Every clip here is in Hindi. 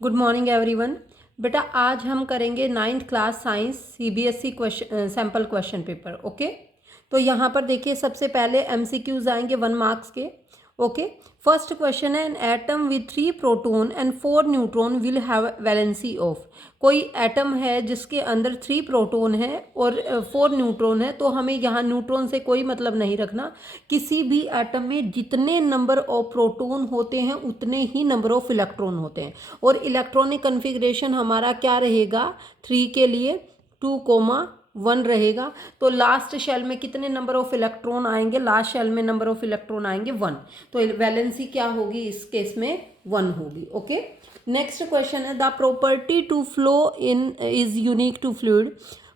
Good morning everyone. बेटा आज हम करेंगे 9th class science CBSE sample question paper. Okay, तो यहाँ पर देखिए सबसे पहले एमसीक्यूज आएंगे 1 मार्क्स के। ओके, फर्स्ट क्वेश्चन है an atom with 3 proton and 4 neutron will have valency of. कोई एटम है जिसके अंदर 3 प्रोटॉन है और 4 न्यूट्रॉन है, तो हमें यहाँ न्यूट्रॉन से कोई मतलब नहीं रखना। किसी भी एटम में जितने नंबर ऑफ प्रोटॉन होते हैं उतने ही नंबर ऑफ इलेक्ट्रॉन होते हैं, और इलेक्ट्रॉनिक कन्फिग्रेशन हमारा क्या रहेगा 3 के लिए 2,1 रहेगा। तो लास्ट शेल में कितने नंबर ऑफ इलेक्ट्रॉन आएंगे, लास्ट शेल में नंबर ऑफ इलेक्ट्रॉन आएंगे 1, तो वैलेंसी क्या होगी इस केस में 1 होगी। ओके, नेक्स्ट क्वेश्चन है the property to flow in is unique to fluid.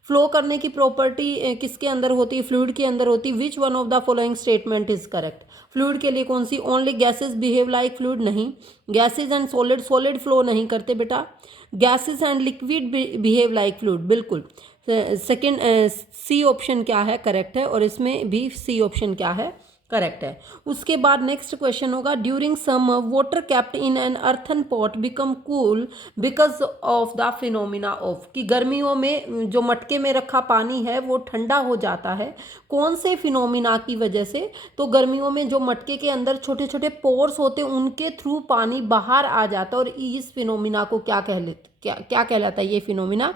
Flow करने की प्रॉपर्टी किसके अंदर होती है, फ्लूइड के अंदर होती है। Which one of the following statement is correct. Fluid के लिए कौन सी, only gases behave like fluid, नहीं। Gases and solid, solid flow नहीं करते बेटा। Gases and liquid behave like fluid, बिल्कुल। सेकंड सी ऑप्शन क्या है करेक्ट है, और इसमें भी सी ऑप्शन क्या है करेक्ट है। उसके बाद नेक्स्ट क्वेश्चन होगा during summer water kept in an earthen pot become cool because of the phenomena of. कि गर्मियों में जो मटके में रखा पानी है वो ठंडा हो जाता है, कौन से फिनोमिना की वजह से। तो गर्मियों में जो मटके के अंदर छोटे छोटे पोर्स होते हैं उनके थ्रू पानी बाहर आ जाता है, और इस फिनोमिना को क्या कहलाता है ये phenomena,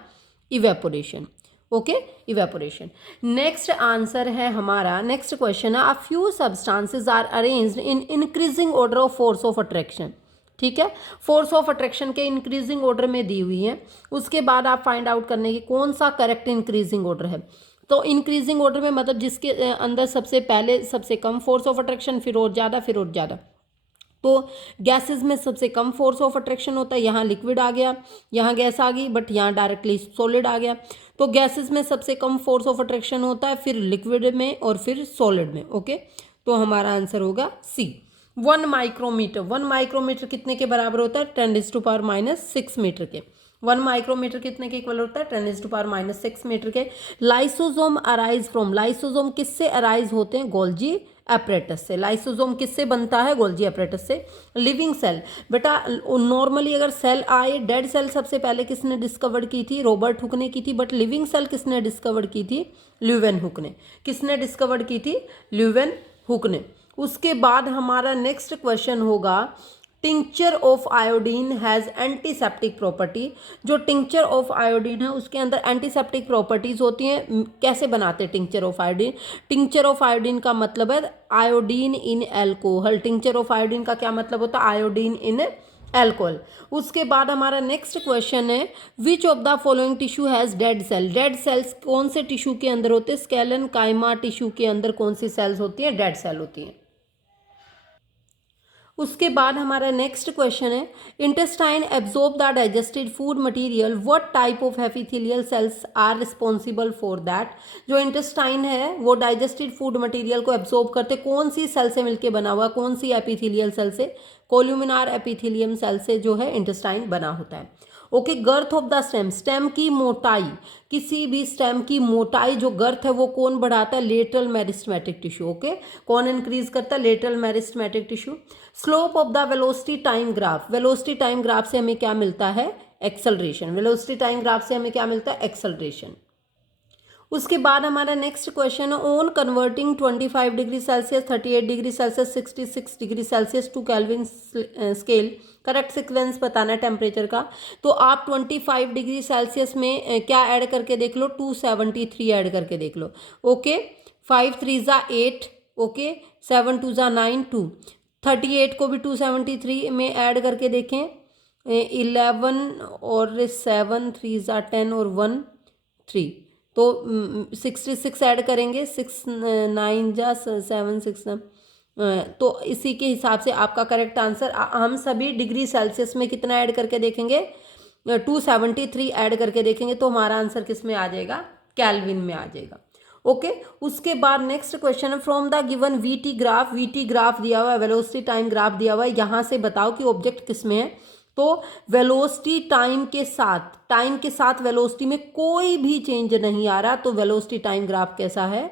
evaporation. Okay, evaporation. Next answer है हमारा, नेक्स्ट क्वेश्चन है a few substances are arranged in increasing order of force of attraction. ठीक है, फोर्स ऑफ अट्रैक्शन के इंक्रीजिंग ऑर्डर में दी हुई है। उसके बाद आप फाइंड आउट करने की कौन सा करेक्ट इंक्रीजिंग ऑर्डर है। तो इंक्रीजिंग ऑर्डर में मतलब जिसके अंदर सबसे पहले सबसे कम फोर्स ऑफ अट्रैक्शन, फिर और ज़्यादा, फिर और ज़्यादा। तो गैसेस में सबसे कम फोर्स ऑफ अट्रैक्शन होता है, यहाँ लिक्विड आ गया, यहाँ गैस आ गई, बट यहाँ डायरेक्टली सॉलिड आ गया। तो गैसेस में सबसे कम फोर्स ऑफ अट्रैक्शन होता है, फिर लिक्विड में और फिर सॉलिड में। ओके, तो हमारा आंसर होगा सी। 1 माइक्रोमीटर, 1 माइक्रोमीटर कितने के बराबर होता है, 10⁻⁻6 मीटर के। 1 माइक्रोमीटर कितने के इक्वल होता है, 10⁻⁻6 मीटर के। लाइसोसोम अराइज फ्रॉम, लाइसोसोम किससे अराइज होते हैं, गोल्जी एपरेटस से। लाइसोसोम किससे बनता है, गोल्जी एपरेटस से। लिविंग सेल, बेटा नॉर्मली अगर सेल आए, डेड सेल सबसे पहले किसने डिस्कवर की थी, रॉबर्ट हुक ने की थी, बट लिविंग सेल किसने डिस्कवर की थी, ल्यूवेन हुक ने। किसने डिस्कवर की थी, ल्यूवेन हुक ने। उसके बाद हमारा नेक्स्ट क्वेश्चन होगा tincture of iodine has antiseptic property. जो टिंचर ऑफ आयोडीन है उसके अंदर एंटीसेप्टिक प्रॉपर्टीज होती हैं। कैसे बनाते हैं tincture of iodine, tincture of iodine का मतलब है iodine in alcohol. Tincture of iodine का क्या मतलब होता है, आयोडीन इन एल्कोहल। उसके बाद हमारा नेक्स्ट क्वेश्चन है which of the following tissue has dead cell. Dead cells कौन से टिश्यू के अंदर होते हैं, स्केलन काइमा टिश्यू के अंदर कौन सी सेल्स होती हैं, डेड सेल होती हैं। उसके बाद हमारा नेक्स्ट क्वेश्चन है intestine absorb the digested food material, what type of epithelial cells are responsible for that. जो इंटेस्टाइन है वो डाइजेस्टेड फूड मटेरियल को एब्जॉर्ब करते कौन सी सेल से मिलकर बना हुआ, कौन सी एपिथेलियल सेल से, कोल्यूमिनार एपिथेलियम सेल से जो है इंटेस्टाइन बना होता है। Okay, girth of the stem, stem की मोटाई, किसी भी स्टेम की मोटाई जो गर्थ है वो कौन बढ़ाता है, लेटरल मेरिस्टेमेटिक टिश्यू। ओके, कौन इंक्रीज करता है, lateral meristematic tissue. Slope of the velocity time graph, velocity time graph से हमें क्या मिलता है, एक्सेलरेशन। वेलोसिटी टाइम ग्राफ से हमें क्या मिलता है, एक्सेलरेशन। उसके बाद हमारा नेक्स्ट क्वेश्चन है on converting 25 degree Celsius, 38 degree Celsius, 66 degree Celsius to Kelvin scale, correct sequence बताना है टेम्परेचर का। तो आप 25 डिग्री सेल्सियस में क्या ऐड करके देख लो, 273 ऐड करके देख लो। ओके, 5 3 ज़ा 8, ओके, 7 2 ज़ा 9, 2, 38 को भी 273 में ऐड करके देखें, 11 और 7 3 ज़ा 10 और 1 3, तो 66 ऐड करेंगे, 6 9 जा 7 6, तो इसी के हिसाब से आपका करेक्ट आंसर, हम सभी डिग्री सेल्सियस में कितना ऐड करके देखेंगे, 273 ऐड करके देखेंगे, तो हमारा आंसर किस में आ जाएगा, केल्विन में आ जाएगा। ओके, उसके बाद नेक्स्ट क्वेश्चन है from the given VT graph, VT graph दिया हुआ है, वेलोसिटी टाइम ग्राफ दिया हुआ है, यहाँ से बताओ कि ऑब्जेक्ट किस में है। तो वेलोसिटी टाइम के साथ वेलोसिटी में कोई भी चेंज नहीं आ रहा, तो वेलोसिटी टाइम ग्राफ कैसा है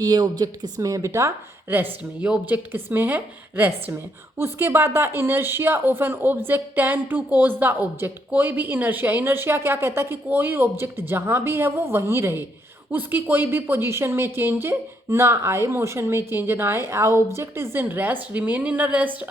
कि ये ऑब्जेक्ट किस में है बेटा, रेस्ट में। ये ऑब्जेक्ट किस में है? रेस्ट में। उसके बाद the inertia of an object tend to cause the object, कोई भी इनर्शिया क्या कहता है कि कोई ऑब्जेक्ट जहां भी है वो वहीं रहे, उसकी कोई भी पोजीशन में चेंज ना आए, मोशन में चेंज ना आए। Object is in rest remain in a rest,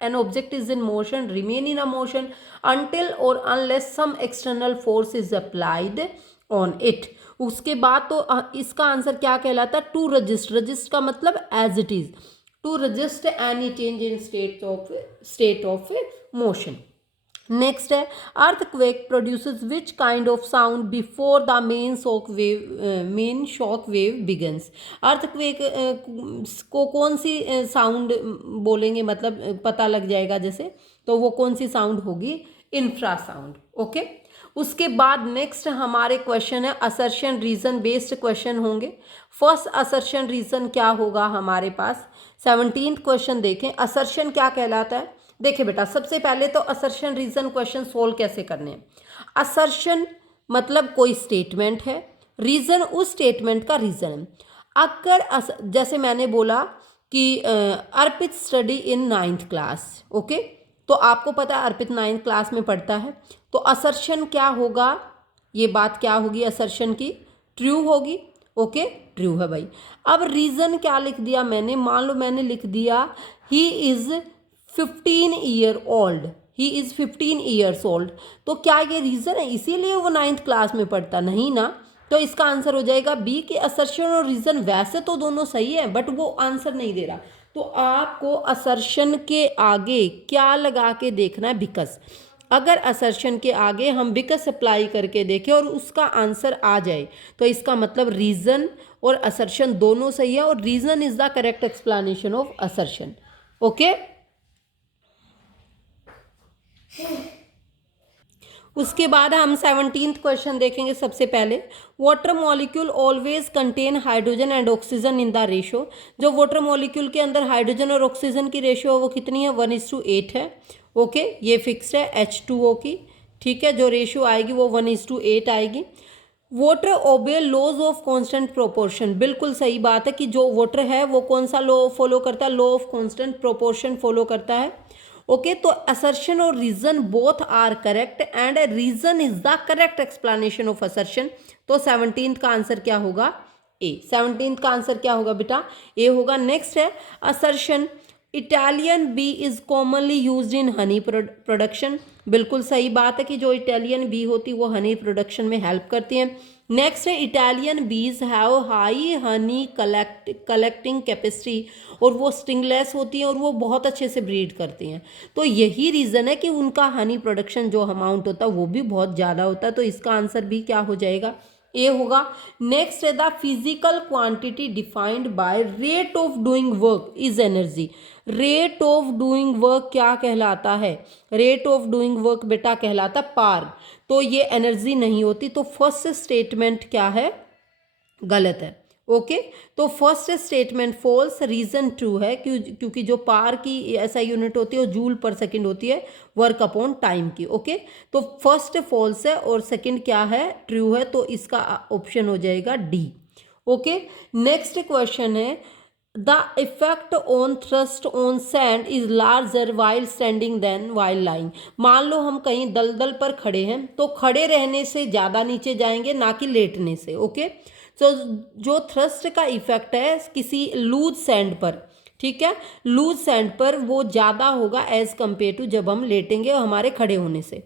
an object is in motion remain in a motion until or unless some external force is applied on it। उसके बाद तो इसका आंसर क्या कहलाता है? To resist. रजिस्ट का मतलब as it is, to resist any change in state of motion. Next है earthquake produces which kind of sound before the main shock wave begins. Earthquake को कौन सी साउंड बोलेंगे, मतलब पता लग जाएगा जैसे, तो वो कौन सी साउंड होगी? इंफ्रासाउंड। ओके। उसके बाद नेक्स्ट हमारे क्वेश्चन है असर्शन रीजन बेस्ड क्वेश्चन होंगे। फर्स्ट असर्शन रीजन क्या होगा हमारे पास? 17th क्वेश्चन देखें, असर्शन क्या कहलाता है? देखिए बेटा, सबसे पहले तो असर्शन रीजन क्वेश्चन सोल्व कैसे करने हैं। असर्शन मतलब कोई स्टेटमेंट है, रीजन उस स्टेटमेंट का रीजन है। अगर जैसे मैंने बोला कि Arpit study in 9th class, okay, तो आपको पता है अर्पित 9th क्लास में पढ़ता है, तो असर्शन क्या होगा? ये बात क्या होगी असर्शन की? ट्रू होगी। ओके, ट्रू है भाई। अब रीजन क्या लिख दिया मैंने? मान लो मैंने लिख दिया he is 15 year old, he is 15 years old, तो क्या ये रीजन है इसीलिए वो 9th क्लास में पढ़ता? नहीं ना। तो इसका आंसर हो जाएगा बी कि असर्शन और रीजन वैसे तो दोनों सही है बट वो आंसर नहीं दे रहा। तो आपको असर्शन के आगे क्या लगा के देखना है? बिकॉज। अगर असर्शन के आगे हम बिकॉज अप्लाई करके देखें और उसका आंसर आ जाए तो इसका मतलब रीजन और असर्शन दोनों सही है और reason is the correct explanation of assertion. Okay. उसके बाद हम 17th क्वेश्चन देखेंगे। सबसे पहले water molecule always contain hydrogen and oxygen in the ratio. जो वाटर मॉलिक्यूल के अंदर हाइड्रोजन और ऑक्सीजन की रेशियो है वो कितनी है? 1:8 है। ओके, ये फिक्स्ड है H2O की। ठीक है, जो रेशियो आएगी वो 1:8 आएगी। वाटर ओबे लॉज ऑफ कांस्टेंट प्रोपोर्शन, बिल्कुल सही बात है कि जो वाटर है वो कौन सा लॉ फॉलो करता है? Law of constant proportion follow करता है। ओके, तो असर्शन और reason both are correct and reason is the correct explanation of assertion. तो 17th का आंसर क्या होगा? ए। 17th का आंसर क्या होगा बेटा? ए होगा। नेक्स्ट है assertion Italian B is commonly used in honey production. बिल्कुल सही बात है कि जो इटालियन बी होती है वो हनी प्रोडक्शन में हेल्प करती हैं। नेक्स्ट है इटालियन बीज have high Honey collecting capacity, और वो स्टिंगलेस होती हैं और वो बहुत अच्छे से ब्रीड करती हैं। तो यही रीज़न है कि उनका हनी प्रोडक्शन जो अमाउंट होता है वो भी बहुत ज़्यादा होता है। तो इसका आंसर भी क्या हो जाएगा? ए होगा। नेक्स्ट है the physical quantity defined by rate of doing work is energy. Rate of doing work क्या कहलाता है? रेट ऑफ डूइंग वर्क बेटा कहलाता पार। तो ये एनर्जी नहीं होती। तो फर्स्ट स्टेटमेंट क्या है? गलत है। ओके, तो first statement false, reason true है क्योंकि जो पार की ऐसा यूनिट होती है वो जूल पर सेकंड होती है वर्क अपॉन टाइम की। ओके, तो फर्स्ट फॉल्स है और सेकंड क्या है? ट्रू है। तो इसका ऑप्शन हो जाएगा डी। ओके, नेक्स्ट क्वेश्चन है the effect on thrust on sand is larger while standing than while lying. मान लो हम कहीं दलदल पर खड़े हैं तो खड़े रहने से ज़्यादा नीचे जाएंगे ना कि लेटने से। ओके, तो जो थ्रस्ट का इफेक्ट है किसी लूज सैंड पर, ठीक है, लूज सैंड पर वो ज़्यादा होगा एज कम्पेयर टू जब हम लेटेंगे और हमारे खड़े होने से।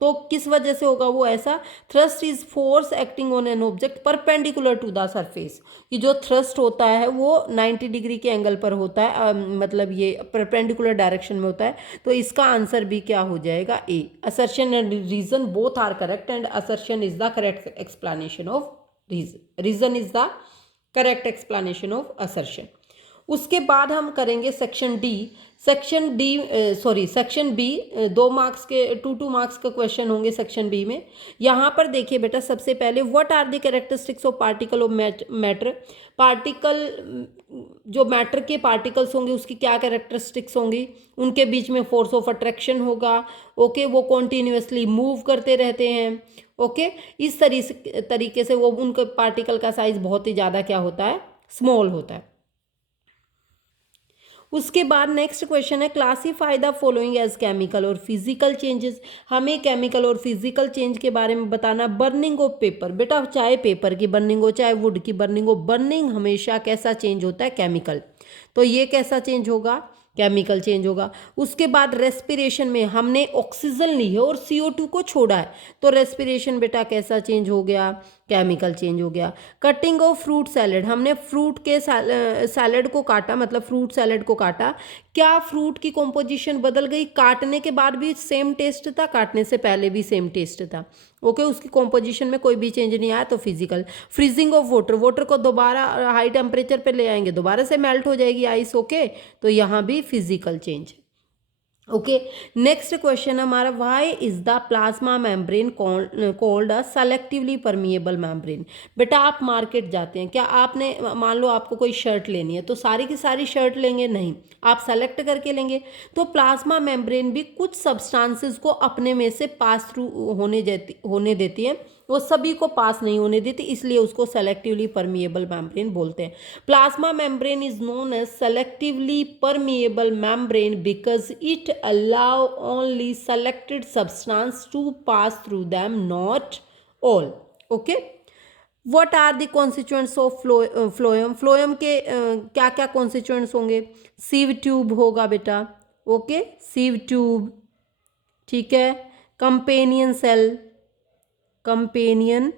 तो किस वजह से होगा वो ऐसा? Thrust is force acting on an object perpendicular to the surface. कि जो थ्रस्ट होता है वो 90 डिग्री के एंगल पर होता है, मतलब ये परपेंडिकुलर डायरेक्शन में होता है। तो इसका आंसर भी क्या हो जाएगा? A. Assertion and reason both are correct and assertion is the correct explanation of reason is the correct explanation of assertion. उसके बाद हम करेंगे section D. Section B 2 marks के 2 मार्क्स का क्वेश्चन होंगे सेक्शन बी में। यहाँ पर देखिए बेटा, सबसे पहले what are the characteristics of particle of matter. Particle, जो मैटर के पार्टिकल्स होंगे उसकी क्या कैरेक्टरिस्टिक्स होंगी? उनके बीच में फोर्स ऑफ अट्रैक्शन होगा। ओके, वो कॉन्टीन्यूसली मूव करते रहते हैं। ओके, इस तरीके से वो उनके पार्टिकल का साइज बहुत ही ज़्यादा क्या होता है? स्मॉल होता है। उसके बाद नेक्स्ट क्वेश्चन है classify the following as chemical और फिजिकल चेंजेस। हमें केमिकल और फिजिकल चेंज के बारे में बताना। बर्निंग ऑफ पेपर, बेटा चाहे पेपर की बर्निंग हो चाहे वुड की बर्निंग हो, बर्निंग हमेशा कैसा चेंज होता है? केमिकल। तो ये कैसा चेंज होगा? केमिकल चेंज होगा। उसके बाद रेस्पिरेशन में हमने ऑक्सीजन ली है और CO2 को छोड़ा है, तो रेस्पिरेशन बेटा कैसा चेंज हो गया? केमिकल चेंज हो गया। कटिंग ऑफ फ्रूट सैलेड, हमने फ्रूट के सैलेड को काटा, मतलब फ्रूट सैलेड को काटा, क्या फ्रूट की कॉम्पोजिशन बदल गई? काटने के बाद भी सेम टेस्ट था, काटने से पहले भी सेम टेस्ट था। ओके, उसकी कॉम्पोजिशन में कोई भी चेंज नहीं आया, तो physical. Freezing of water, water को दोबारा हाई टेम्परेचर पे ले आएंगे, दोबारा से मेल्ट हो जाएगी आइस। ओके, तो यहाँ भी physical change. Okay, next question हमारा, why is the plasma membrane called a selectively permeable membrane. बेटा आप मार्केट जाते हैं, क्या आपने मान लो आपको कोई शर्ट लेनी है तो सारी की सारी शर्ट लेंगे? नहीं, आप सेलेक्ट करके लेंगे। तो प्लाज्मा मेम्ब्रेन भी कुछ सब्सटेंसेस को अपने में से पास थ्रू होने देती है, वो सभी को पास नहीं होने देती, इसलिए उसको सेलेक्टिवली परमिएबल मेम्ब्रेन बोलते हैं। Plasma membrane is known as selectively permeable membrane because it allow only selected substance to pass through them, not all. Okay, what are the constituents of phloem? Phloem के क्या क्या कॉन्स्टिट्यूएंट्स होंगे? सीव ट्यूब होगा बेटा। ओके, सीव ट्यूब, ठीक है। Companion cell, companion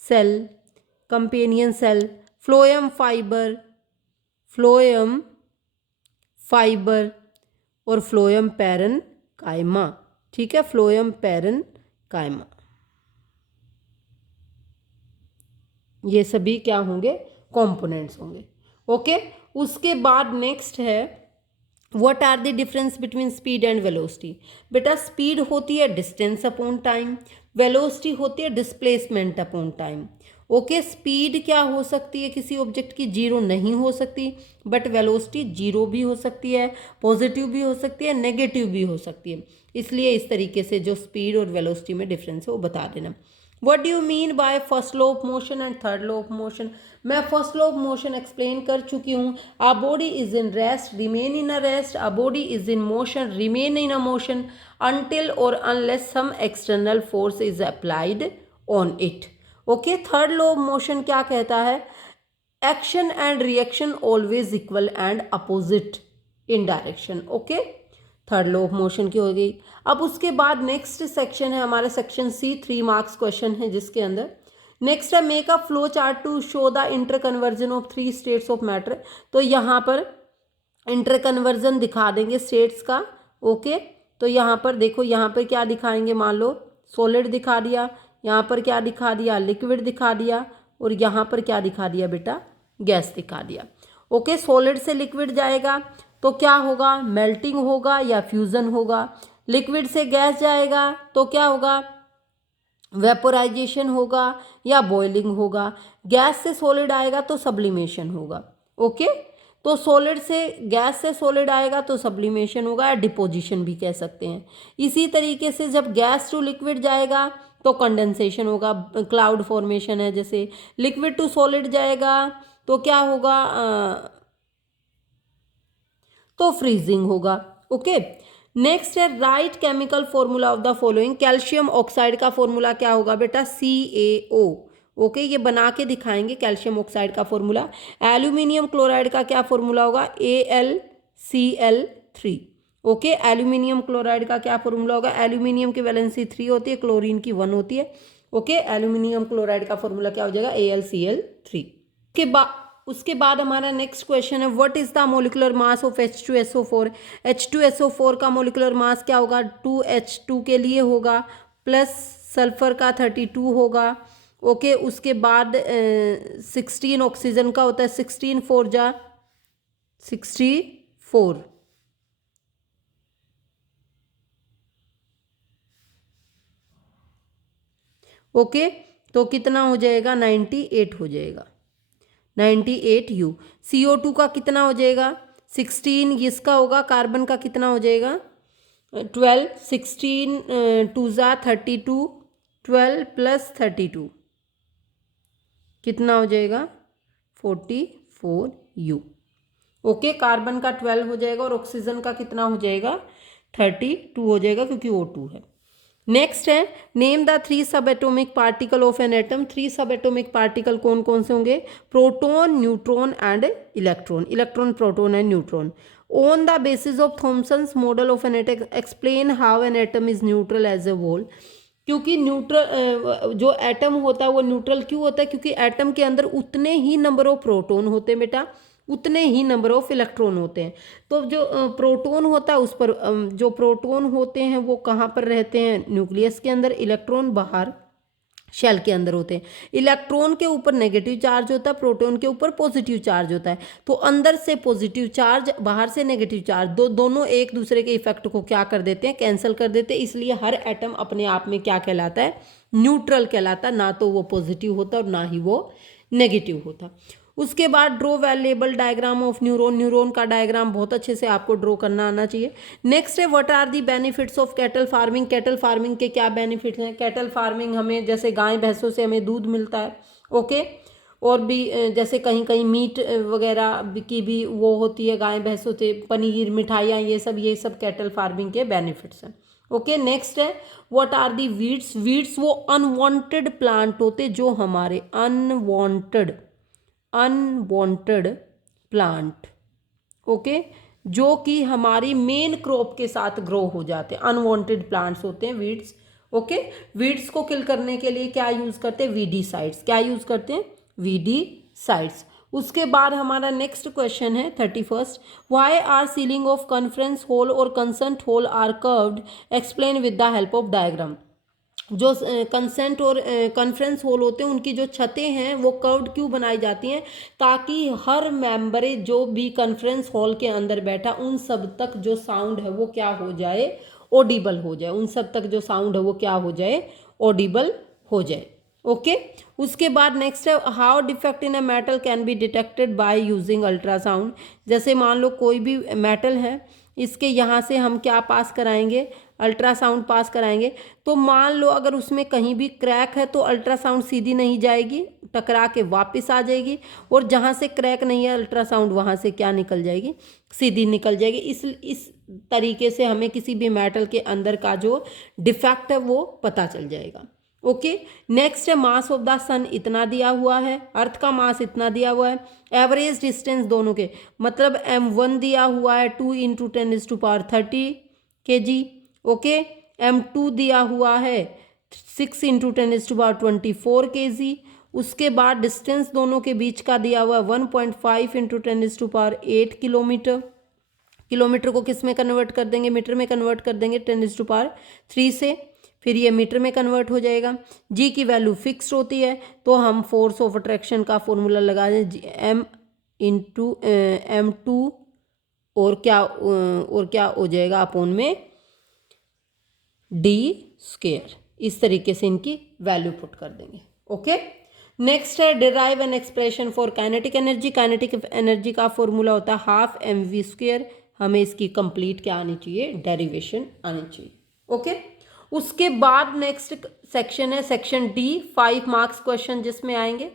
cell, companion cell, phloem fibre, phloem fibre और फ्लोएम पैरन कायमा, ठीक है, फ्लोएम पैरन कायमा, ये सभी क्या होंगे? कंपोनेंट्स होंगे। ओके, उसके बाद नेक्स्ट है, what are the difference between speed and velocity? बेटा स्पीड होती है डिस्टेंस अपॉन टाइम, वेलोसिटी होती है displacement upon time. Okay, speed क्या हो सकती है किसी ऑब्जेक्ट की? जीरो नहीं हो सकती, बट वेलोसिटी जीरो भी हो सकती है, पॉजिटिव भी हो सकती है, नेगेटिव भी हो सकती है। इसलिए इस तरीके से जो स्पीड और वेलोसिटी में डिफरेंस है वो बता देना। What do you mean by first law of motion and third law of motion? मैं first law of motion explain कर चुकी हूँ। A body is in rest remain in a rest, a body is in motion remain in a motion until or unless some external force is applied on it. Okay, third law of motion क्या कहता है? Action and reaction always equal and opposite in direction. Okay, third law of motion की हो गई। अब उसके बाद नेक्स्ट सेक्शन है हमारा सेक्शन C, 3 मार्क्स क्वेश्चन है जिसके अंदर नेक्स्ट है make a flow chart to show the interconversion of 3 states of matter. तो यहाँ पर इंटर कन्वर्जन दिखा देंगे स्टेट्स का। ओके, तो यहाँ पर देखो, यहाँ पर क्या दिखाएंगे? मान लो सॉलिड दिखा दिया, यहाँ पर क्या दिखा दिया? लिक्विड दिखा दिया, और यहाँ पर क्या दिखा दिया बेटा? गैस दिखा दिया। ओके, सॉलिड से लिक्विड जाएगा तो क्या होगा? मेल्टिंग होगा या फ्यूजन होगा। लिक्विड से गैस जाएगा तो क्या होगा? वेपोराइजेशन होगा या बॉइलिंग होगा। गैस से सॉलिड आएगा तो सब्लिमेशन होगा। ओके, तो सॉलिड से गैस से सॉलिड आएगा तो सब्लिमेशन होगा या डिपोजिशन भी कह सकते हैं। इसी तरीके से जब गैस टू लिक्विड जाएगा तो कंडेंसेशन होगा, क्लाउड फॉर्मेशन है जैसे। लिक्विड टू सॉलिड जाएगा तो क्या होगा? तो फ्रीजिंग होगा। ओके, नेक्स्ट है right chemical formula of the following. Calcium oxide का फॉर्मूला क्या होगा बेटा? CaO। ओके, ये बना के दिखाएंगे कैल्शियम ऑक्साइड का फॉर्मूला। एल्यूमिनियम क्लोराइड का क्या फॉर्मूला होगा? AlCl3। ओके, एल्यूमिनियम क्लोराइड का क्या फॉर्मूला होगा? एल्यूमिनियम की वैलेंसी 3 होती है, क्लोरीन की 1 होती है। ओके, एल्यूमिनियम क्लोराइड का फॉर्मूला क्या हो जाएगा? AlCl3। उसके बाद हमारा नेक्स्ट क्वेश्चन है what is the molecular mass of H2SO4। H2SO4 का मोलिकुलर मास क्या होगा? 2H2 के लिए होगा, प्लस सल्फर का 32 होगा। ओके, उसके बाद 16 ऑक्सीजन का होता है, 16 4 जा 64। ओके, तो कितना हो जाएगा? 98 हो जाएगा, 98U। CO2 का कितना हो जाएगा? 16, इसका होगा कार्बन का कितना हो जाएगा? 12, 16 2 जा 32, 12 प्लस 32 कितना हो जाएगा? 44U। ओके, कार्बन का 12 हो जाएगा और ऑक्सीजन का कितना हो जाएगा, 32 हो जाएगा क्योंकि O2 है। नेक्स्ट है, name the 3 subatomic particle of an atom. 3 subatomic particle कौन कौन से होंगे, proton, neutron and electron. Electron, proton and neutron. On the basis of Thomson's model of an atom explain how an atom is neutral as a whole. क्योंकि न्यूट्रल जो एटम होता है वो न्यूट्रल क्यों होता है, क्योंकि एटम के अंदर उतने ही नंबर ऑफ प्रोटॉन होते हैं बेटा, उतने ही नंबर ऑफ इलेक्ट्रॉन होते हैं। तो जो प्रोटॉन होता है उस पर जो प्रोटॉन होते हैं वो कहाँ पर रहते हैं, न्यूक्लियस के अंदर। इलेक्ट्रॉन बाहर शेल के अंदर होते हैं। इलेक्ट्रॉन के ऊपर नेगेटिव चार्ज होता है, प्रोटॉन के ऊपर पॉजिटिव चार्ज होता है। तो अंदर से पॉजिटिव चार्ज, बाहर से नेगेटिव चार्ज, दोनों एक दूसरे के इफेक्ट को क्या कर देते हैं, कैंसिल कर देते हैं। इसलिए हर एटम अपने आप में क्या कहलाता है, न्यूट्रल कहलाता है। ना तो वो पॉजिटिव होता और ना ही वो नेगेटिव होता। उसके बाद draw variable diagram of neuron. Neuron का डायग्राम बहुत अच्छे से आपको ड्रॉ करना आना चाहिए। नेक्स्ट है, what are the benefits of cattle farming. Cattle farming के क्या बेनिफिट्स हैं। कैटल फार्मिंग हमें जैसे गाय भैंसों से हमें दूध मिलता है, ओके, और भी जैसे कहीं कहीं मीट वगैरह की भी वो होती है गाय भैंसों से, पनीर, मिठाइयाँ, ये सब कैटल फार्मिंग के बेनिफिट्स हैं। ओके, नेक्स्ट है, what are the weeds. Weeds वो अनवांटेड प्लांट होते जो हमारे अनवांटेड प्लांट, ओके, जो कि हमारी मेन क्रॉप के साथ ग्रो हो जाते हैं। अनवांटेड प्लांट्स होते हैं वीड्स। ओके, वीड्स को किल करने के लिए क्या यूज करते हैं, वीडीसाइड्स। क्या यूज करते हैं, वीडीसाइड्स। उसके बाद हमारा नेक्स्ट क्वेश्चन है 31st, why are ceiling of conference hall और concert hall are curved, explain with the help of diagram. जो कंसेंट और कॉन्फ्रेंस हॉल होते हैं उनकी जो छतें हैं वो कर्व्ड क्यों बनाई जाती हैं, ताकि हर मेंबर जो भी कॉन्फ्रेंस हॉल के अंदर बैठा उन सब तक जो साउंड है वो क्या हो जाए, ऑडिबल हो जाए। उन सब तक जो साउंड है वो क्या हो जाए, ऑडिबल हो जाए। ओके, उसके बाद नेक्स्ट है, how defect in a metal can be detected by using ultrasound. जैसे मान लो कोई भी मेटल है, इसके यहाँ से हम क्या पास कराएंगे, अल्ट्रासाउंड पास कराएंगे। तो मान लो अगर उसमें कहीं भी क्रैक है तो अल्ट्रासाउंड सीधी नहीं जाएगी, टकरा के वापस आ जाएगी, और जहाँ से क्रैक नहीं है अल्ट्रासाउंड वहाँ से क्या निकल जाएगी, सीधी निकल जाएगी। इस तरीके से हमें किसी भी मेटल के अंदर का जो डिफेक्ट है वो पता चल जाएगा। ओके, नेक्स्ट है, मास ऑफ द सन इतना दिया हुआ है, अर्थ का मास इतना दिया हुआ है। एवरेज डिस्टेंस दोनों के, मतलब m1 दिया हुआ है 2 × 10⁻30 kg। ओके, m2 दिया हुआ है 6 × 10⁻24 kg। उसके बाद डिस्टेंस दोनों के बीच का दिया हुआ है 1.5 × 10⁸8 किलोमीटर। किलोमीटर को किस में कन्वर्ट कर देंगे, मीटर में कन्वर्ट कर देंगे 10⁻3 से, फिर ये मीटर में कन्वर्ट हो जाएगा। जी की वैल्यू फिक्स होती है, तो हम फोर्स ऑफ अट्रैक्शन का फॉर्मूला लगा दें, m × m2 और क्या हो जाएगा अपॉन में d²। इस तरीके से इनकी वैल्यू पुट कर देंगे। ओके, नेक्स्ट है, derive an expression for kinetic energy. Kinetic energy का फॉर्मूला होता है ½ mv²। हमें इसकी कंप्लीट क्या आनी चाहिए, डेरिवेशन आनी चाहिए। ओके, उसके बाद नेक्स्ट सेक्शन है सेक्शन डी, 5 मार्क्स क्वेश्चन जिसमें आएंगे।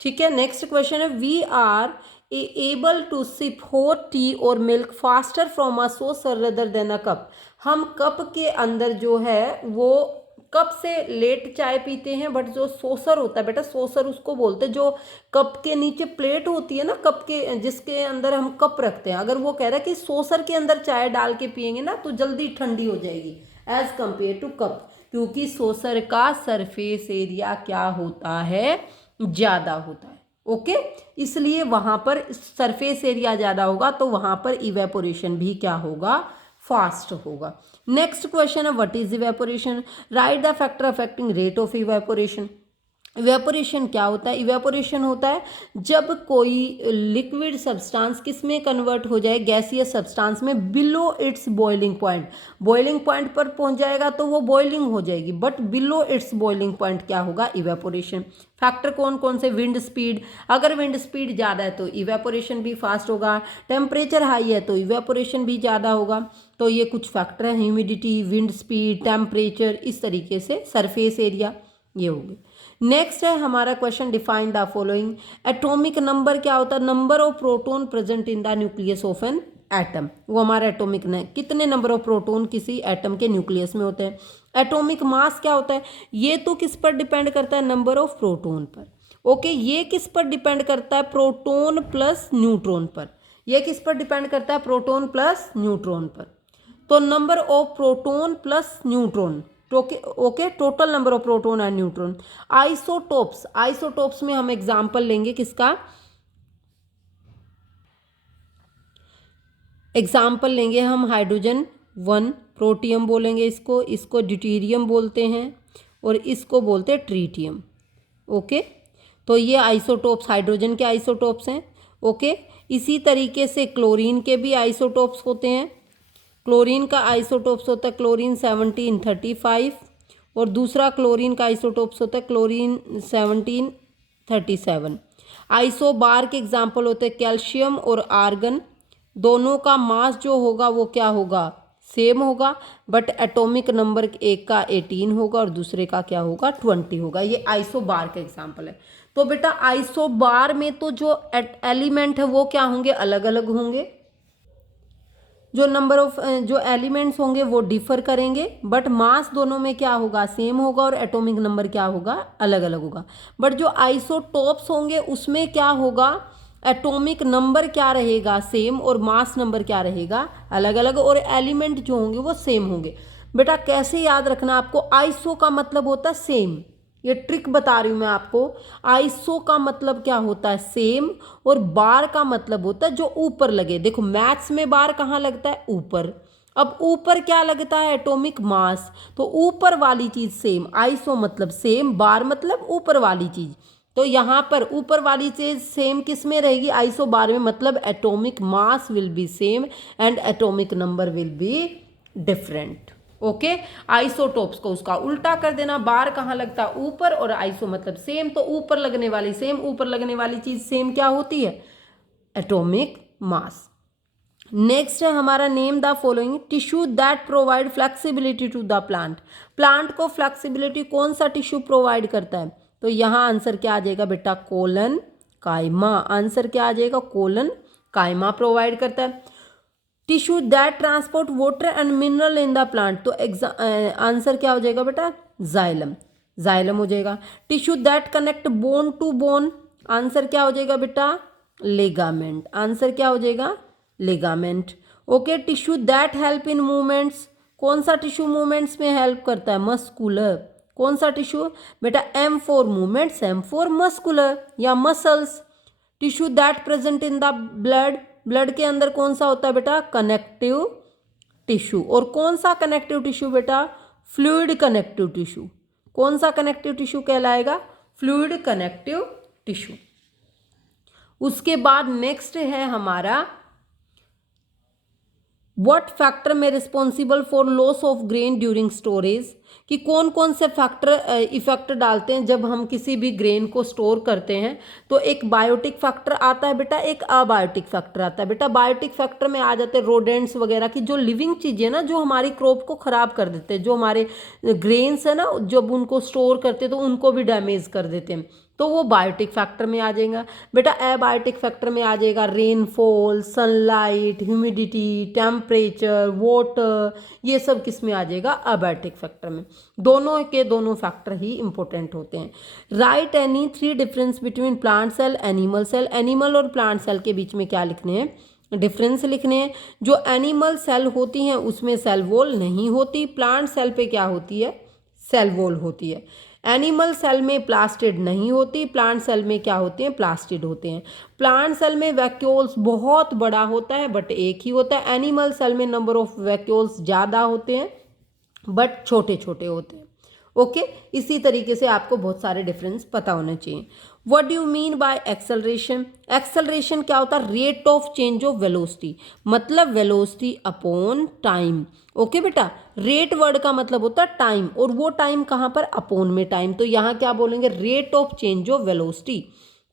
ठीक है, नेक्स्ट क्वेश्चन है, we are able to sip hot tea और milk faster from a saucer rather than a cup. हम कप के अंदर जो है वो कप से लेट चाय पीते हैं, बट जो सोसर होता है बेटा, सोसर उसको बोलते हैं जो कप के नीचे प्लेट होती है ना, कप के जिसके अंदर हम कप रखते हैं। अगर वो कह रहा है कि सोसर के अंदर चाय डाल के पियेंगे ना तो जल्दी ठंडी हो जाएगी एज कंपेयर टू कप, क्योंकि सोसर का सरफेस एरिया क्या होता है, ज़्यादा होता है। ओके, इसलिए वहाँ पर सरफेस एरिया ज़्यादा होगा तो वहाँ पर इवेपोरेशन भी क्या होगा, फास्ट होगा। नेक्स्ट क्वेश्चन है, what is evaporation. Right the factor affecting rate of evaporation. Evaporation क्या होता है, इवेपोरेशन होता है जब कोई लिक्विड सब्सटेंस किस में कन्वर्ट हो जाए, गैसियस सब्सटेंस में, below it's boiling point. Boiling point पर पहुंच जाएगा तो वो बॉइलिंग हो जाएगी, but below it's boiling point क्या होगा, इवेपोरेशन। फैक्टर कौन कौन से, विंड स्पीड, अगर विंड स्पीड ज़्यादा है तो इवेपोरेशन भी फास्ट होगा, टेम्परेचर हाई है तो इवेपोरेशन भी ज़्यादा होगा। तो ये कुछ फैक्टर है, ह्यूमिडिटी, विंड स्पीड, टेम्परेचर, इस तरीके से सरफेस एरिया। ये हो गई। नेक्स्ट है हमारा question, define the following. Atomic number क्या होता है? Number of proton present in the nucleus of an atom. वो हमारा एटॉमिक ने कितने नंबर ऑफ प्रोटॉन किसी एटम के न्यूक्लियस में होते हैं। एटॉमिक मास क्या होता है? ये तो किस पर डिपेंड करता है? नंबर ऑफ प्रोटॉन पर। ओके, ये किस पर डिपेंड करता है? प्रोटॉन प्लस न्यूट्रॉन पर। ये किस पर डिपेंड करता है? प्रोटॉन प्लस न्यूट्रॉन पर। तो number of proton plus neutron, okay, total number of proton and neutron. Isotopes, isotopes में हम एग्जांपल लेंगे किसका? एग्जाम्पल लेंगे हम हाइड्रोजन 1, प्रोटियम बोलेंगे इसको, इसको ड्यूटेरियम बोलते हैं और इसको बोलते हैं ट्रीटियम। ओके, तो ये आइसोटोप्स हाइड्रोजन के आइसोटोप्स हैं। ओके, इसी तरीके से क्लोरीन के भी आइसोटोप्स होते हैं। क्लोरीन का आइसोटोप्स होता है क्लोरीन 1735 और दूसरा क्लोरीन का आइसोटोप्स होता है क्लोरीन 1737। आइसोबार के एग्जाम्पल होते हैं कैल्शियम और आर्गन। दोनों का मास जो होगा वो क्या होगा? सेम होगा, बट एटॉमिक नंबर एक का 18 होगा और दूसरे का क्या होगा? 20 होगा। ये आइसोबार का एग्जाम्पल है। तो बेटा आइसोबार में तो जो एलिमेंट है वो क्या होंगे? अलग अलग होंगे। जो नंबर ऑफ जो एलिमेंट्स होंगे वो डिफर करेंगे, बट मास दोनों में क्या होगा? सेम होगा और एटॉमिक नंबर क्या होगा? अलग अलग होगा। बट जो आइसोटोप्स होंगे उसमें क्या होगा? एटॉमिक नंबर क्या रहेगा? सेम, और मास नंबर क्या रहेगा? अलग अलग, और एलिमेंट जो होंगे वो सेम होंगे। बेटा कैसे याद रखना आपको? आइसो का मतलब होता है सेम, ये ट्रिक बता रही हूँ मैं आपको। आइसो का मतलब क्या होता है? सेम, और बार का मतलब होता है जो ऊपर लगे। देखो मैथ्स में बार कहाँ लगता है? ऊपर। अब ऊपर क्या लगता है? Atomic mass. तो ऊपर वाली चीज सेम, आइसो मतलब सेम, बार मतलब ऊपर वाली चीज। तो यहाँ पर ऊपर वाली चीज सेम किस में रहेगी? आइसो बार में, मतलब atomic mass will be same and atomic number will be different. Okay, isotopes को उसका उल्टा कर देना। बार कहाँ लगता है? ऊपर, और आइसो मतलब सेम, तो ऊपर लगने वाली सेम, ऊपर लगने वाली चीज सेम क्या होती है? Atomic mass. नेक्स्ट है हमारा, name the following tissue that provide flexibility to the plant. Plant को फ्लेक्सिबिलिटी कौन सा टिश्यू प्रोवाइड करता है? तो यहाँ आंसर क्या आ जाएगा बेटा? कोलन काइमा। आंसर क्या आ जाएगा? कोलन काइमा प्रोवाइड करता है। Tissue that transport water and mineral in the plant, तो आंसर क्या हो जाएगा बेटा? जाइलम, जाइलम हो जाएगा। Tissue that connect bone to bone, answer क्या हो जाएगा बेटा? लिगामेंट। आंसर क्या हो जाएगा? Ligament. Okay, tissue that help in movements, कौन सा टिश्यू मूवमेंट्स में हेल्प करता है? मस्कुलर। कौन सा टिश्यू बेटा? M for movements, M for muscular या muscles. Tissue that present in the blood, blood के अंदर कौन सा होता है बेटा? Connective tissue. और कौन सा कनेक्टिव टिश्यू बेटा? Fluid connective tissue. कौन सा कनेक्टिव टिश्यू कहलाएगा? Fluid connective tissue. उसके बाद नेक्स्ट है हमारा, व्हाट फैक्टर में responsible for loss of grain during storage, कि कौन कौन से फैक्टर इफेक्ट डालते हैं जब हम किसी भी ग्रेन को स्टोर करते हैं। तो एक बायोटिक फैक्टर आता है बेटा, एक अबायोटिक फैक्टर आता है बेटा। बायोटिक फैक्टर में आ जाते हैं रोडेंट्स वगैरह की जो लिविंग चीज़ें ना, जो हमारी क्रॉप को ख़राब कर देते हैं, जो हमारे ग्रेन्स है ना, जब उनको स्टोर करते हैं तो उनको भी डैमेज कर देते हैं, तो वो बायोटिक फैक्टर में आ जाएगा बेटा। एबायोटिक फैक्टर में आ जाएगा rainfall, sunlight, humidity, temperature, water, ये सब किस में आ जाएगा? अबायोटिक फैक्टर में। दोनों के दोनों फैक्टर ही इंपॉर्टेंट होते हैं। Write any 3 difference between plant cell animal cell, animal और प्लांट सेल के बीच में क्या लिखने हैं? डिफरेंस लिखने हैं। जो एनिमल सेल होती हैं उसमें सेल वॉल नहीं होती, प्लांट सेल पे क्या होती है? सेल वॉल होती है। एनिमल सेल में प्लास्टिड नहीं होती, प्लांट सेल में क्या होते हैं? प्लास्टिड होते हैं। प्लांट सेल में वैक्यूल्स बहुत बड़ा होता है बट एक ही होता है। एनिमल सेल में नंबर ऑफ वैक्यूल्स ज़्यादा होते हैं बट छोटे छोटे होते हैं। ओके, इसी तरीके से आपको बहुत सारे डिफरेंस पता होने चाहिए। What do you mean bye acceleration? Acceleration क्या होता है? Rate of change of velocity, मतलब वेलोसिटी अपॉन टाइम। ओके बेटा, रेट वर्ड का मतलब होता है टाइम, और वो टाइम कहाँ पर? अपॉन में टाइम। तो यहाँ क्या बोलेंगे? Rate of change of velocity.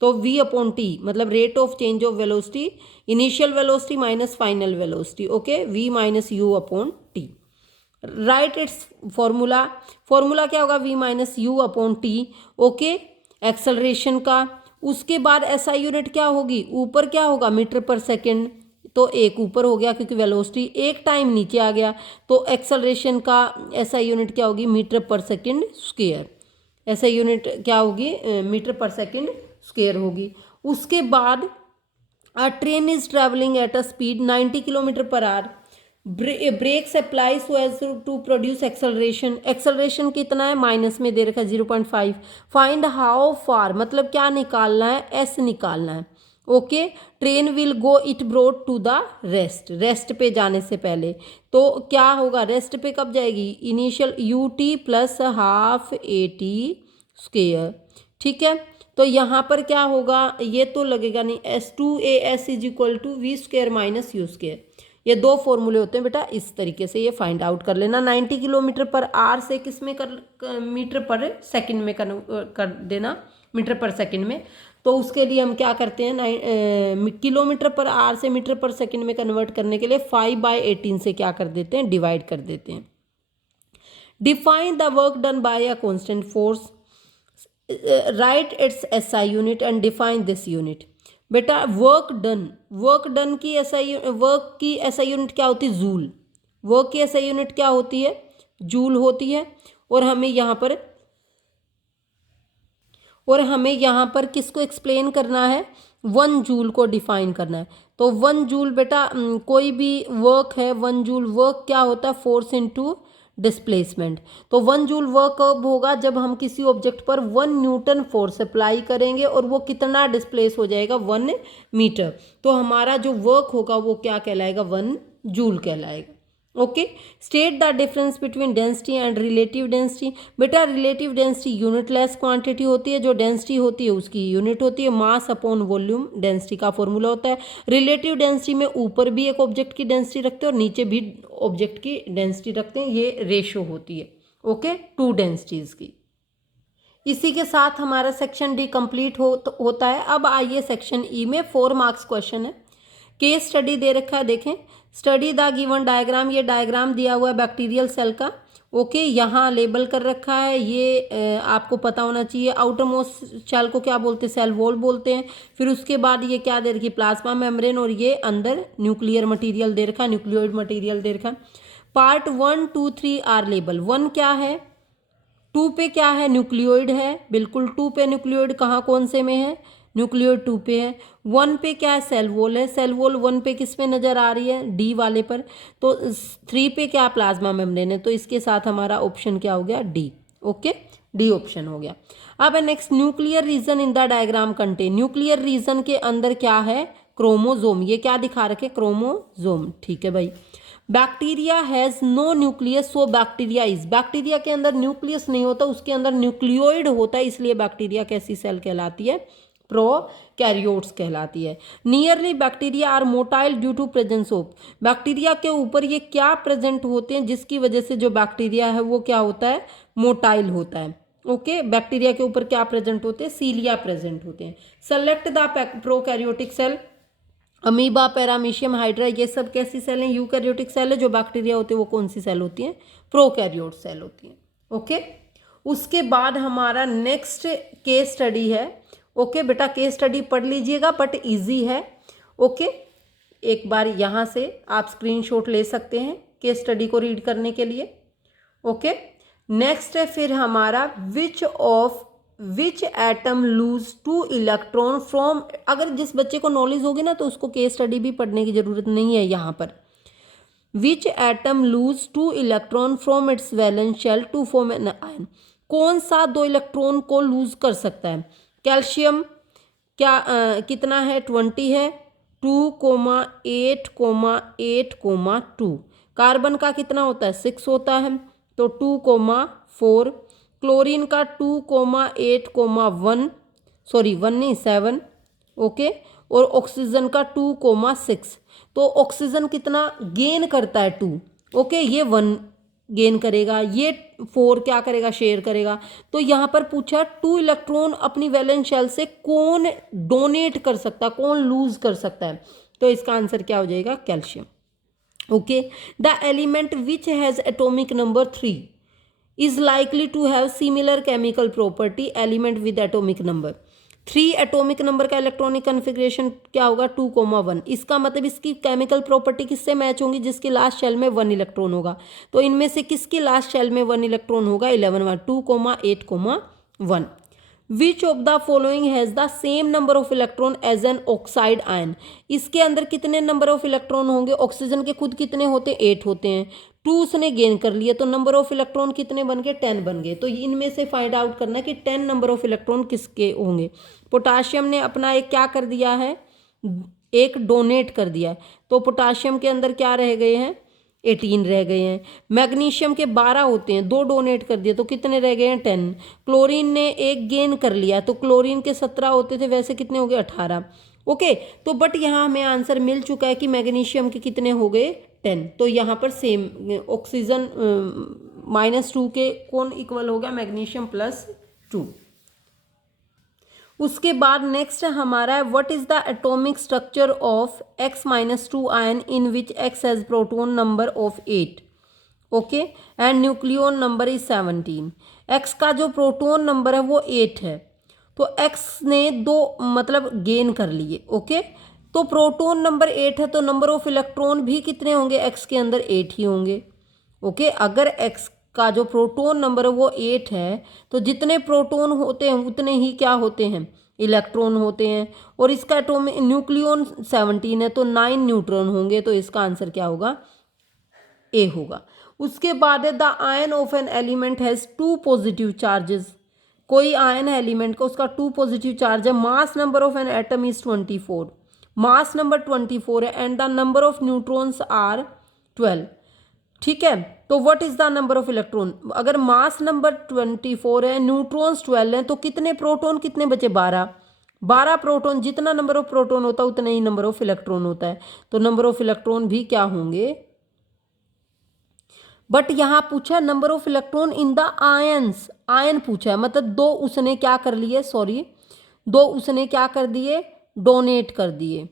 तो v अपॉन टी मतलब rate of change of velocity, initial velocity minus final velocity. Okay, v minus you upon T. Right it's formula, formula क्या होगा, v minus you upon T, okay, acceleration का। उसके बाद एसआई यूनिट क्या होगी, ऊपर क्या होगा, मीटर पर सेकेंड, तो एक ऊपर हो गया क्योंकि वेलोसिटी एक टाइम नीचे आ गया, तो एक्सेलरेशन का एसआई यूनिट क्या होगी, मीटर पर सेकेंड स्क्वायर, एसआई यूनिट क्या होगी, मीटर पर सेकेंड स्क्वायर होगी। उसके बाद a train is travelling at a speed 90 kilometre per hour, brakes apply so as to produce acceleration, acceleration कितना है, माइनस में दे रखा है 0.5, फाइंड हाउ फार, मतलब क्या निकालना है, एस निकालना है, okay. Train will go it broad to the rest, rest पे जाने से पहले, तो क्या होगा, रेस्ट पे कब जाएगी, initial U T plus half A T square, ठीक है। तो यहाँ पर क्या होगा, ये तो लगेगा नहीं, s two a s is equal to v square minus u square, ये दो फॉर्मूले होते हैं बेटा, इस तरीके से ये फाइंड आउट कर लेना। 90 किलोमीटर पर आवर से किस में मीटर पर सेकंड में कर देना, मीटर पर सेकंड में, तो उसके लिए हम क्या करते हैं, किलोमीटर पर आवर से मीटर पर सेकंड में कन्वर्ट करने के लिए 5/18 से क्या कर देते हैं, डिवाइड कर देते हैं। Define the work done by a constant force, right it's SI unit and define this unit. बेटा वर्क डन की एसआई, वर्क की एसआई यूनिट क्या होती है, जूल, वर्क की एसआई यूनिट क्या होती है, जूल होती है। और हमें यहाँ पर किसको एक्सप्लेन करना है, 1 जूल को डिफाइन करना है। तो 1 जूल बेटा कोई भी वर्क है, 1 जूल वर्क क्या होता है, फोर्स इनटू डिस्प्लेसमेंट। तो 1 जूल वर्क कब होगा, जब हम किसी ऑब्जेक्ट पर 1 न्यूटन फोर्स अप्लाई करेंगे और वो कितना डिस्प्लेस हो जाएगा, 1 मीटर, तो हमारा जो वर्क होगा वो क्या कहलाएगा, 1 जूल कहलाएगा, okay. State the difference between density and relative density, बेटा रिलेटिव डेंसिटी यूनिटलेस क्वांटिटी होती है, जो डेंसिटी होती है उसकी यूनिट होती है, मास अपॉन वॉल्यूम डेंसिटी का फॉर्मूला होता है। रिलेटिव डेंसिटी में ऊपर भी एक ऑब्जेक्ट की डेंसिटी रखते हैं और नीचे भी ऑब्जेक्ट की डेंसिटी रखते हैं, ये रेशो होती है, ओके, 2 डेंसिटीज की। इसी के साथ हमारा सेक्शन डी कंप्लीट होता है। अब आइए सेक्शन ई में 4 मार्क्स क्वेश्चन है, केस स्टडी दे रखा है, देखें, स्टडी द गिवन डायग्राम, ये डायग्राम दिया हुआ है बैक्टीरियल सेल का, ओके, यहाँ लेबल कर रखा है, ये आपको पता होना चाहिए। आउटर मोस्ट सेल को क्या बोलते हैं, सेल वॉल बोलते हैं। फिर उसके बाद ये क्या दे रखी है, प्लाज्मा मेम्ब्रेन, और ये अंदर न्यूक्लियर मटेरियल दे रखा है, न्यूक्लियोइड मटेरियल दे रखा है। पार्ट 1, 2, 3 आर लेबल, 1 क्या है, 2 पे क्या है, न्यूक्लियोइड है, बिल्कुल 2 पे न्यूक्लियोइड कहाँ कौन से में है, न्यूक्लियोइड 2 पे है। 1 पे क्या है, सेल वॉल है, सेल वॉल 1 पे किस पे नज़र आ रही है, डी वाले पर। तो 3 पे क्या, प्लाज्मा मेम्ब्रेन है, तो इसके साथ हमारा ऑप्शन क्या हो गया, डी, ओके, डी ऑप्शन हो गया। अब next, nuclear region in the diagram contain, nuclear region के अंदर क्या है, क्रोमोजोम, ये क्या दिखा रखे, क्रोमोजोम, ठीक है भाई। Bacteria has no nucleus, so bacteria is, bacteria के अंदर न्यूक्लियस नहीं होता, उसके अंदर न्यूक्लियोइड होता है, इसलिए बैक्टीरिया कैसी सेल कहलाती है, प्रोकैरियोट्स कहलाती है। Nearly bacteria are motile due to presence of, bacteria के ऊपर ये क्या प्रेजेंट होते हैं जिसकी वजह से जो बैक्टीरिया है वो क्या होता है, मोटाइल होता है, ओके। बैक्टीरिया के ऊपर क्या प्रेजेंट होते हैं, सीलिया प्रेजेंट होते हैं। Select the prokaryotic cell, amoeba, paramecium, hydra, ये सब कैसी सेल हैं, यूकैरियोटिक सेल है। जो बैक्टीरिया होते हैं वो कौन सी सेल होती हैं, प्रोकैरियोट सेल होती हैं, ओके। उसके बाद हमारा नेक्स्ट केस स्टडी है, ओके बेटा, केस स्टडी पढ़ लीजिएगा बट इजी है, ओके। एक बार यहाँ से आप स्क्रीनशॉट ले सकते हैं केस स्टडी को रीड करने के लिए, ओके। नेक्स्ट है फिर हमारा विच एटम लूज 2 इलेक्ट्रॉन फ्रॉम, अगर जिस बच्चे को नॉलेज होगी ना तो उसको केस स्टडी भी पढ़ने की जरूरत नहीं है यहाँ पर। Which atom lose 2 electron from its valence shell to form an ion, कौन सा 2 इलेक्ट्रॉन को लूज कर सकता है, कैल्शियम क्या कितना है, 20 है, 2,8,8,2, कार्बन का कितना होता है, 6 होता है, तो 2,4, क्लोरीन का 2,8,1, सॉरी 1 नहीं 7, ओके, और ऑक्सीजन का 2,6, तो ऑक्सीजन कितना गेन करता है, 2, ओके, ये 1 गेन करेगा, ये 4 क्या करेगा, शेयर करेगा। तो यहाँ पर पूछा 2 इलेक्ट्रॉन अपनी वैलेंस शेल से कौन डोनेट कर सकता है, कौन लूज कर सकता है, तो इसका आंसर क्या हो जाएगा, calcium, Okay, the element which has atomic number 3 is likely to have similar chemical property element with atomic number 3 atomic number का इलेक्ट्रॉनिक कन्फिग्रेशन क्या होगा 2,1। इसका मतलब इसकी केमिकल प्रॉपर्टी किससे मैच होंगी, जिसके लास्ट शेल में 1 इलेक्ट्रॉन होगा। तो इनमें से किसके लास्ट शेल में 1 इलेक्ट्रॉन होगा 11, 2,8,1। Which of the following has the same number of electron as an oxide ion. इसके अंदर कितने नंबर ऑफ इलेक्ट्रॉन होंगे, ऑक्सीजन के खुद कितने होते हैं 8 होते हैं, 2 उसने गेन कर लिया तो नंबर ऑफ इलेक्ट्रॉन कितने बन गए 10 बन गए। तो इनमें से फाइंड आउट करना है कि 10 नंबर ऑफ इलेक्ट्रॉन किसके होंगे। पोटाशियम ने अपना एक क्या कर दिया है, एक डोनेट कर दिया है, तो पोटाशियम के अंदर क्या रह गए हैं 18 रह गए हैं। मैग्नीशियम के 12 होते हैं, 2 डोनेट कर दिए तो कितने रह गए हैं 10। क्लोरीन ने एक गेन कर लिया तो क्लोरीन के 17 होते थे, वैसे कितने हो गए 18। ओके, तो बट यहाँ हमें आंसर मिल चुका है कि मैग्नीशियम के कितने हो गए 10। तो यहाँ पर सेम ऑक्सीजन -2 के कौन इक्वल हो गया, मैग्नीशियम +2। उसके बाद नेक्स्ट हमारा है what is the atomic structure of X-2 ion in which X has proton number of 8। Okay, and nucleon number is 17। X का जो प्रोटॉन नंबर है वो 8 है, तो X ने 2 मतलब गेन कर लिए। ओके, तो प्रोटॉन नंबर 8 है तो नंबर ऑफ इलेक्ट्रॉन भी कितने होंगे X के अंदर 8 ही होंगे। ओके, अगर X का जो प्रोटॉन नंबर है वो 8 है तो जितने प्रोटॉन होते हैं उतने ही क्या होते हैं इलेक्ट्रॉन होते हैं, और इसका एटॉमिक न्यूक्लियन 17 है तो 9 न्यूट्रॉन होंगे। तो इसका आंसर क्या होगा ए होगा। उसके बाद है the ion of an element has 2 positive charges. कोई आयन है एलिमेंट का, उसका 2 पॉजिटिव चार्ज है, mass number of an atom is 24, mass number 24 है, and the number of neutrons are 12। ठीक है, तो what is the number of electron, अगर मास नंबर 24 है, न्यूट्रॉन्स 12 हैं, तो कितने प्रोटॉन कितने बचे 12 प्रोटॉन। जितना नंबर ऑफ प्रोटॉन होता है उतना ही नंबर ऑफ इलेक्ट्रॉन होता है, तो नंबर ऑफ इलेक्ट्रॉन भी क्या होंगे। बट यहाँ पूछा है number of electron in the ions, ion पूछा है, मतलब 2 उसने क्या कर लिए, 2 उसने क्या कर दिए डोनेट कर दिए।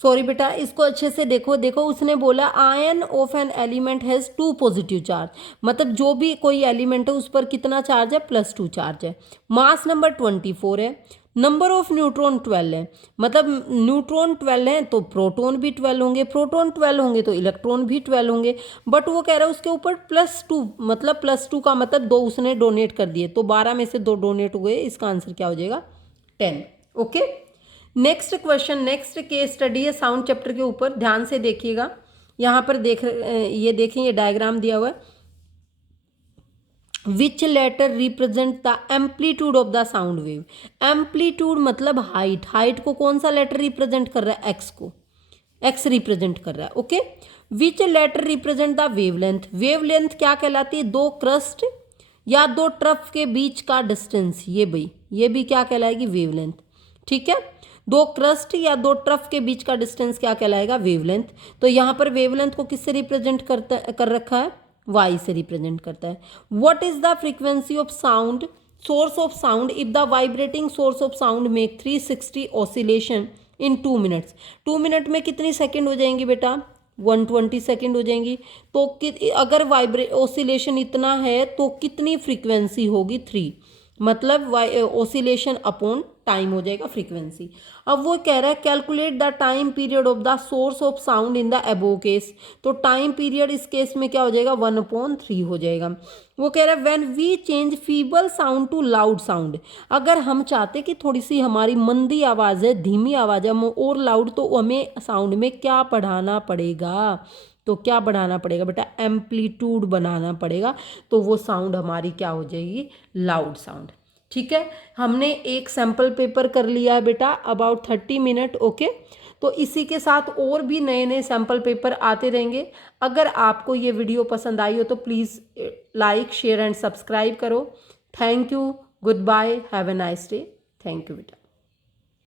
सॉरी बेटा, इसको अच्छे से देखो उसने बोला ion of an element has 2 positive charge, मतलब जो भी कोई एलिमेंट है उस पर कितना चार्ज है +2 चार्ज है, मास नंबर 24 है, नंबर ऑफ न्यूट्रॉन 12 है, मतलब न्यूट्रॉन 12 हैं तो प्रोटॉन भी 12 होंगे, प्रोटॉन 12 होंगे तो इलेक्ट्रॉन भी 12 होंगे। बट वो कह रहा है उसके ऊपर +2, मतलब +2 का मतलब 2 उसने डोनेट कर दिए, तो 12 में से 2 डोनेट हुए, इसका आंसर क्या हो जाएगा 10। Okay, next question, next case study है साउंड चैप्टर के ऊपर, ध्यान से देखिएगा। यहाँ पर ये देखें, ये डायग्राम दिया हुआ है। Which letter represent the amplitude of the sound wave. Amplitude मतलब हाइट, हाइट को कौन सा लेटर रिप्रेजेंट कर रहा है, एक्स को, एक्स रिप्रेजेंट कर रहा है। Okay, which letter represent the wavelength. Wavelength क्या कहलाती है, 2 क्रस्ट या 2 ट्रफ के बीच का डिस्टेंस, ये भाई ये भी क्या कहलाएगी वेवलेंथ। ठीक है, 2 क्रस्ट या 2 ट्रफ के बीच का डिस्टेंस क्या कहलाएगा वेवलेंथ। तो यहाँ पर वेवलेंथ को किससे रिप्रेजेंट कर रखा है, वाई से रिप्रेजेंट करता है। What is the frequency of sound, source of sound if the vibrating source of sound make 360 oscillation in 2 minutes. 2 minute में कितनी सेकेंड हो जाएंगी बेटा 120 सेकेंड हो जाएंगी। तो अगर ऑसिलेशन इतना है तो कितनी फ्रीक्वेंसी होगी 3, मतलब ऑसिलेशन अपॉन टाइम हो जाएगा फ्रीक्वेंसी। अब वो कह रहा है calculate the time period of the source of sound in the above case. तो टाइम पीरियड इस केस में क्या हो जाएगा 1/3 हो जाएगा। वो कह रहा है when we change feeble sound to loud sound. अगर हम चाहते कि थोड़ी सी हमारी मंदी आवाज़ है, धीमी आवाज़ है और लाउड, तो हमें साउंड में क्या बढ़ाना पड़ेगा, तो क्या बढ़ाना पड़ेगा बेटा एम्पलीट्यूड बनाना पड़ेगा, तो वो साउंड हमारी क्या हो जाएगी लाउड साउंड। ठीक है, हमने एक सैम्पल पेपर कर लिया है बेटा अबाउट 30 मिनट। ओके, तो इसी के साथ और भी नए नए सैम्पल पेपर आते रहेंगे। अगर आपको ये वीडियो पसंद आई हो तो please like share and subscribe करो। Thank you, goodbye, have a nice day. Thank you बेटा।